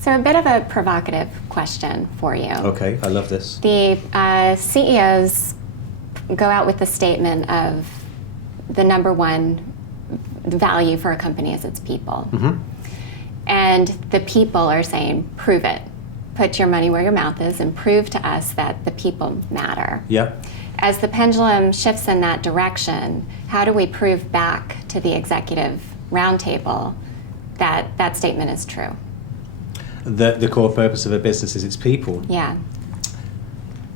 So a bit of a provocative question for you. Okay, I love this. The CEOs go out with the statement of the number one value for a company is its people. Mm-hmm. And the people are saying, prove it. Put your money where your mouth is and prove to us that the people matter. Yeah. As the pendulum shifts in that direction, how do we prove back to the executive roundtable that that statement is true? The core purpose of a business is its people. Yeah.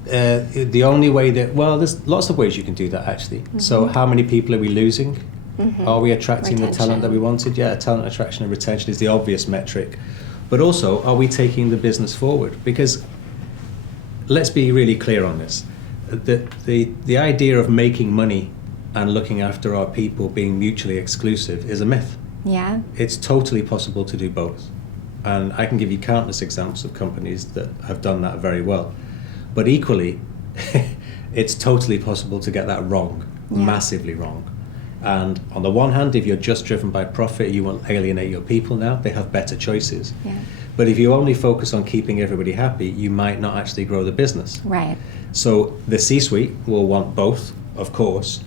The only way that, well, there's lots of ways you can do that actually. Mm-hmm. So how many people are we losing? Mm-hmm. Are we attracting the talent that we wanted? Yeah, talent attraction and retention is the obvious metric. But also, are we taking the business forward? Because let's be really clear on this. The idea of making money and looking after our people being mutually exclusive is a myth. Yeah. It's totally possible to do both. And I can give you countless examples of companies that have done that very well. But equally, it's totally possible to get that wrong, massively wrong. And on the one hand, if you're just driven by profit, you won't alienate your people now, they have better choices. Yeah. But if you only focus on keeping everybody happy, you might not actually grow the business. Right. So the C-suite will want both, of course.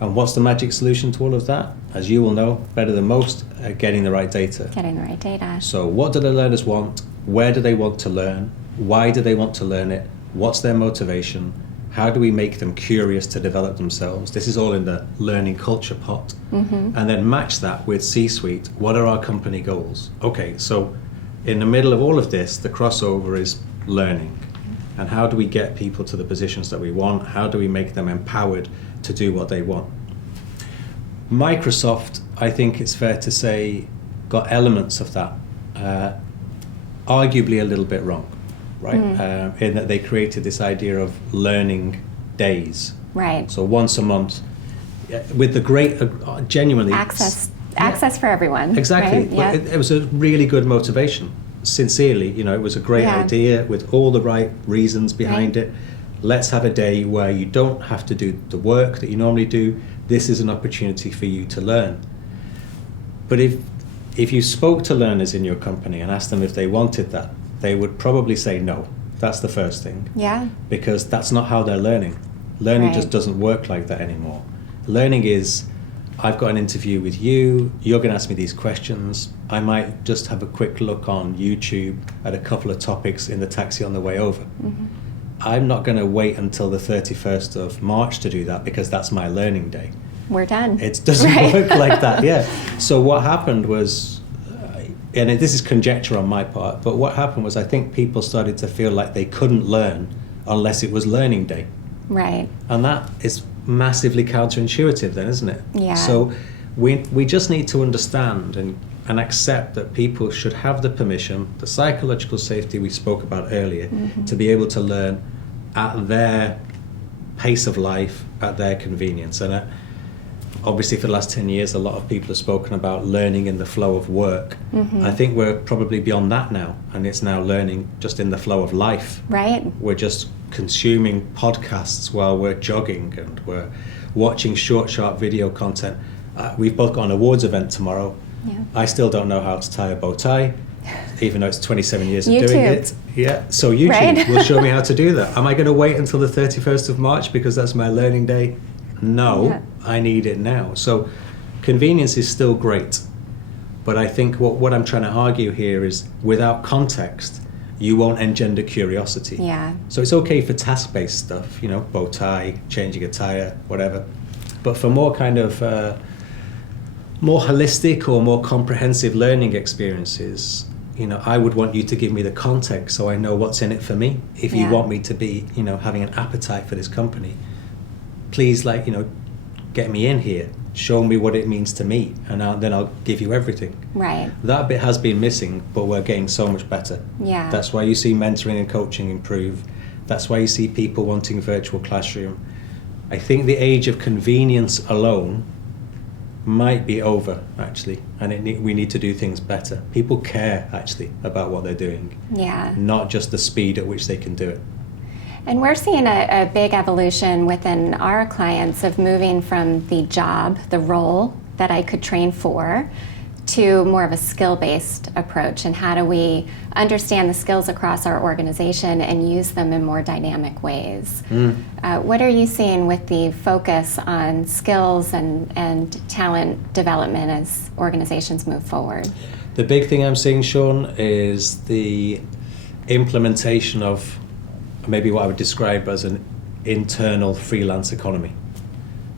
And what's the magic solution to all of that? As you will know better than most, getting the right data. Getting the right data. So what do the learners want? Where do they want to learn? Why do they want to learn it? What's their motivation? How do we make them curious to develop themselves? This is all in the learning culture pot. Mm-hmm. And then match that with C-suite. What are our company goals? Okay, so in the middle of all of this, the crossover is learning. And how do we get people to the positions that we want? How do we make them empowered to do what they want? Microsoft, I think it's fair to say, got elements of that, arguably a little bit wrong, right? In that they created this idea of learning days. Right. So once a month, with the great, genuinely... Access for everyone. Exactly. Right? It was a really good motivation. Sincerely, it was a great idea with all the right reasons behind it. Let's have a day where you don't have to do the work that you normally do. This is an opportunity for you to learn. But if you spoke to learners in your company and asked them if they wanted that, they would probably say no. That's the first thing. Yeah. Because that's not how they're learning. Learning just doesn't work like that anymore. Learning is, I've got an interview with you, you're going to ask me these questions, I might just have a quick look on YouTube at a couple of topics in the taxi on the way over. Mm-hmm. I'm not going to wait until the 31st of March to do that because that's my learning day. We're done. It doesn't work like that, yeah. So what happened was, and this is conjecture on my part, but what happened was I think people started to feel like they couldn't learn unless it was learning day. Right. And that is massively counterintuitive then, isn't it? Yeah. So we just need to understand and accept that people should have the permission, the psychological safety we spoke about earlier, to be able to learn at their pace of life, at their convenience. And obviously for the last 10 years, a lot of people have spoken about learning in the flow of work. I think we're probably beyond that now, and it's now learning just in the flow of life. Right. We're just consuming podcasts while we're jogging, and we're watching short, sharp video content. We've both got an awards event tomorrow. Yeah. I still don't know how to tie a bow tie, even though it's 27 years of doing it. Yeah, so YouTube will show me how to do that. Am I going to wait until the 31st of March because that's my learning day? No, I need it now. So convenience is still great. But I think what I'm trying to argue here is without context, you won't engender curiosity. Yeah. So it's okay for task-based stuff, bow tie, changing a tire, whatever. But for more kind of more holistic or more comprehensive learning experiences, I would want you to give me the context so I know what's in it for me. If you want me to be, having an appetite for this company, please, get me in here. Show me what it means to me, and then I'll give you everything. Right. That bit has been missing, but we're getting so much better. Yeah. That's why you see mentoring and coaching improve. That's why you see people wanting virtual classroom. I think the age of convenience alone might be over, actually, and we need to do things better. People care, actually, about what they're doing. Yeah. Not just the speed at which they can do it. And we're seeing a big evolution within our clients of moving from the job, the role that I could train for, to more of a skill-based approach, and how do we understand the skills across our organization and use them in more dynamic ways. What are you seeing with the focus on skills and talent development as organizations move forward? The big thing I'm seeing, Shawn, is the implementation of maybe what I would describe as an internal freelance economy.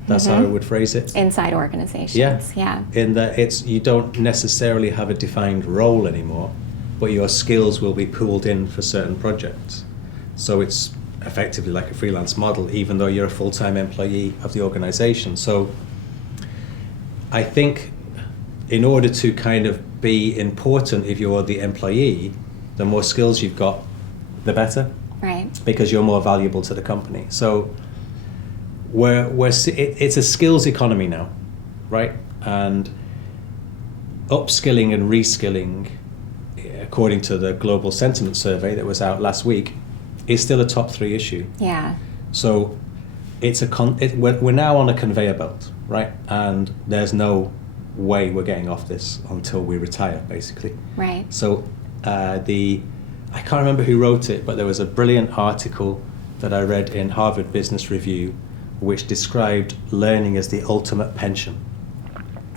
That's how I would phrase it. Inside organizations, yeah. In that you don't necessarily have a defined role anymore, but your skills will be pooled in for certain projects. So it's effectively like a freelance model, even though you're a full-time employee of the organization. So I think in order to kind of be important if you're the employee, the more skills you've got, the better. Right. Because you're more valuable to the company. So it's a skills economy now, right? And upskilling and reskilling, according to the Global Sentiment Survey that was out last week, is still a top 3 issue. Yeah. So we're now on a conveyor belt, right? And there's no way we're getting off this until we retire, basically. Right. So I can't remember who wrote it, but there was a brilliant article that I read in Harvard Business Review which described learning as the ultimate pension.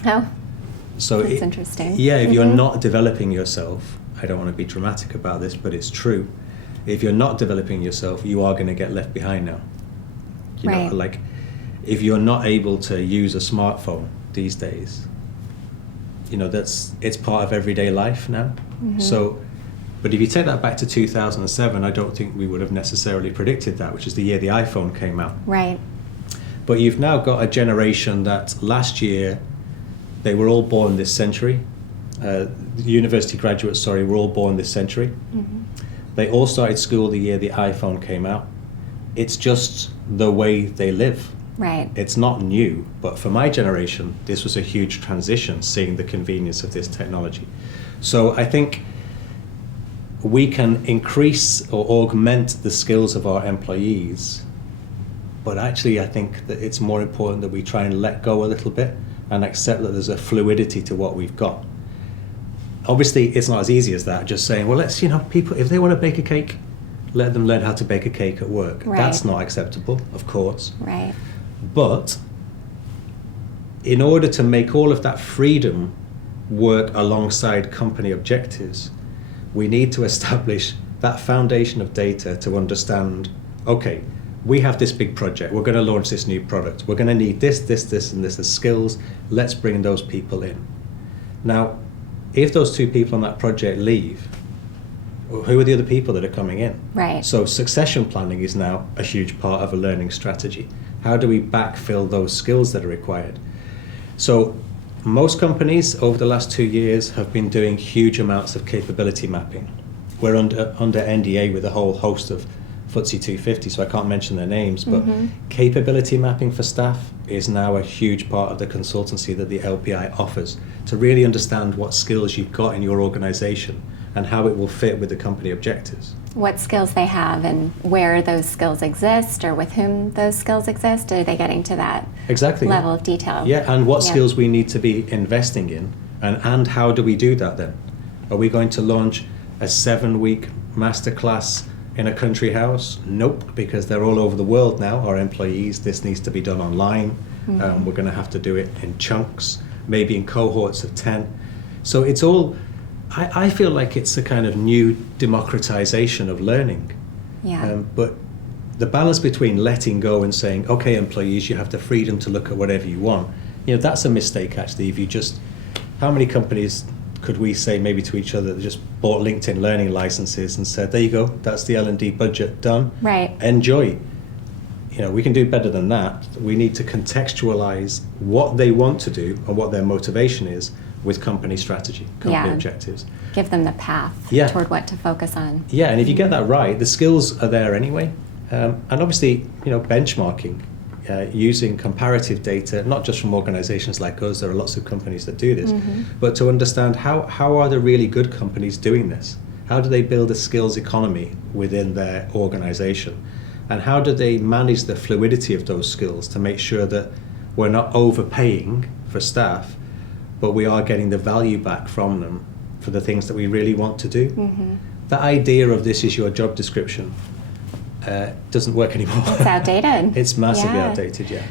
Oh, so that's interesting. Yeah, if you're not developing yourself, I don't want to be dramatic about this, but it's true. If you're not developing yourself, you are going to get left behind now. You know, like if you're not able to use a smartphone these days, you know, it's part of everyday life now. So, but if you take that back to 2007, I don't think we would have necessarily predicted that, which is the year the iPhone came out. Right. But you've now got a generation that last year, they were all born this century. University graduates, were all born this century. They all started school the year the iPhone came out. It's just the way they live. Right. It's not new, but for my generation, this was a huge transition, seeing the convenience of this technology. So I think we can increase or augment the skills of our employees, but actually I think that it's more important that we try and let go a little bit and accept that there's a fluidity to what we've got. Obviously, it's not as easy as that, just saying, well, let's, people, if they want to bake a cake, let them learn how to bake a cake at work. Right. That's not acceptable, of course. Right. But in order to make all of that freedom work alongside company objectives, we need to establish that foundation of data to understand, okay, we have this big project, we're going to launch this new product, we're going to need this, and this as skills, let's bring those people in. Now, if those 2 people on that project leave, who are the other people that are coming in? Right. So succession planning is now a huge part of a learning strategy. How do we backfill those skills that are required? So most companies over the last 2 years have been doing huge amounts of capability mapping. We're under NDA with a whole host of FTSE 250, so I can't mention their names, but capability mapping for staff is now a huge part of the consultancy that the LPI offers to really understand what skills you've got in your organization and how it will fit with the company objectives. What skills they have and where those skills exist, or with whom those skills exist. Are they getting to that level of detail? Yeah, and what skills we need to be investing in, and how do we do that then? Are we going to launch a 7-week masterclass in a country house? Nope, because they're all over the world now, our employees. This needs to be done online. We're going to have to do it in chunks, maybe in cohorts of 10. So it's all, I feel like it's a kind of new democratization of learning. Yeah. But the balance between letting go and saying, okay, employees, you have the freedom to look at whatever you want, that's a mistake actually. If you just, how many companies could we say maybe to each other that just bought LinkedIn learning licenses and said, there you go, that's the L&D budget done. Right. Enjoy. We can do better than that. We need to contextualize what they want to do and what their motivation is with company strategy, company objectives. Give them the path toward what to focus on. Yeah, and if you get that right, the skills are there anyway. And obviously, benchmarking, using comparative data, not just from organizations like us, there are lots of companies that do this, but to understand how are the really good companies doing this? How do they build a skills economy within their organization? And how do they manage the fluidity of those skills to make sure that we're not overpaying for staff, but we are getting the value back from them for the things that we really want to do. Mm-hmm. The idea of this is your job description doesn't work anymore. It's outdated. It's massively Yeah. outdated, yeah.